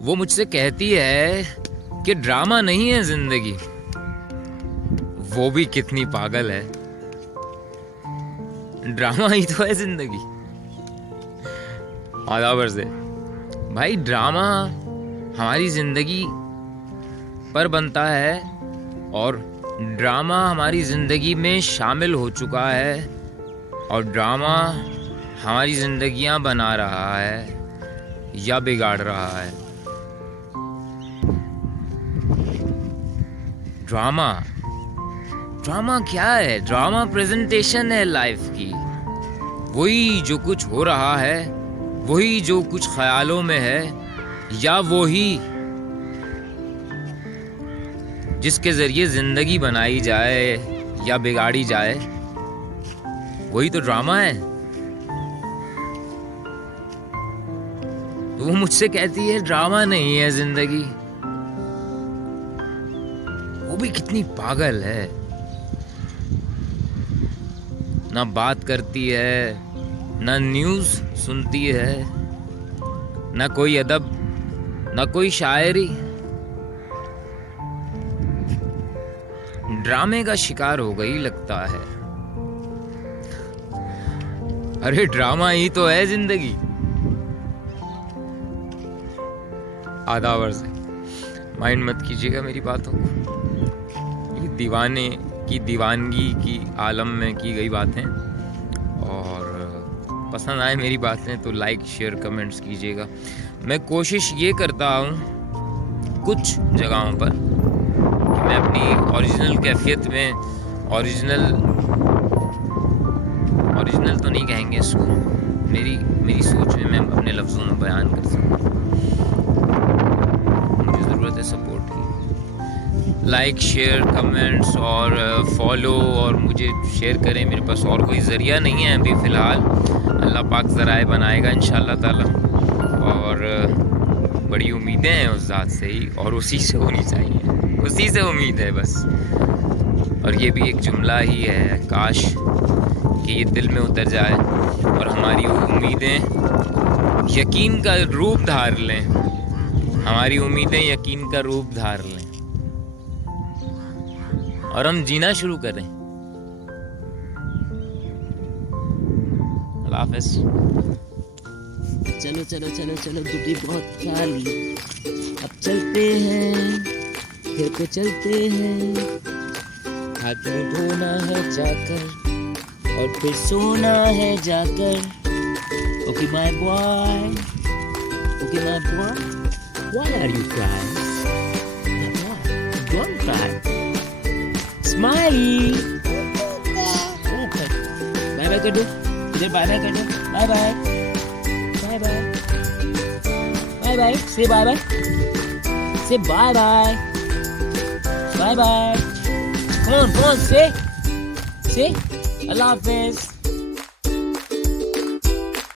वो मुझसे कहती है कि ड्रामा नहीं है जिंदगी। वो भी कितनी पागल है, ड्रामा ही तो है जिंदगी। आदाबर से भाई, ड्रामा हमारी जिंदगी पर बनता है और ड्रामा हमारी जिंदगी में शामिल हो चुका है और ड्रामा हमारी जिंदगियां बना रहा है या बिगाड़ रहा है। ड्रामा ड्रामा क्या है? ड्रामा प्रेजेंटेशन है लाइफ की। वही जो कुछ हो रहा है, वही जो कुछ ख्यालों में है, या वही जिसके जरिए जिंदगी बनाई जाए या बिगाड़ी जाए, वही तो ड्रामा है। वो मुझसे कहती है ड्रामा नहीं है जिंदगी। वो भी कितनी पागल है, ना बात करती है, ना न्यूज़ सुनती है, ना कोई अदब, ना कोई शायरी। ड्रामे का शिकार हो गई लगता है। अरे ड्रामा ही तो है जिंदगी। आदावर से माइंड मत कीजिएगा मेरी बातों को। ये दीवाने की दीवानगी की आलम में की गई बातें, और पसंद आए मेरी बातें तो लाइक शेयर कमेंट्स कीजिएगा। मैं कोशिश ये करता हूँ कुछ जगहों पर कि मैं अपनी ओरिजिनल कैफियत में, ओरिजिनल तो नहीं कहेंगे इसको, मेरी सोच में मैं अपने लफ्ज़ों में बयान कर सकूँ। मुझे ज़रूरत है सपोर्ट की। लाइक शेयर कमेंट्स और फॉलो, और मुझे शेयर करें। मेरे पास और कोई ज़रिया नहीं है अभी फ़िलहाल, अल्लाह पाक ज़राए बनाएगा इंशाअल्लाह ताला, और बड़ी उम्मीदें हैं उस ज़ात से ही, और उसी से होनी चाहिए, उसी से उम्मीद है बस। और ये भी एक जुमला ही है, काश कि ये दिल में उतर जाए और हमारी उम्मीदें यकीन का रूप धार लें, हमारी उम्मीदें यकीन का रूप धार लें और हम जीना शुरू करें। अल्लाह हाफ़िज़। चलो चलो चलो चलो, दुबई बहुत खाली, अब चलते हैं, फिर तो चलते हैं। हाथ मुंह धोना है जाकर और फिर सोना है जाकर। Okay my boy, okay my boy, why are you crying? Don't cry, smile. Okay bye bye कर दो, इधर बाय बाय कर दो, bye bye bye bye bye bye, say bye bye, say bye bye bye bye. Come on, say Allah Hafiz.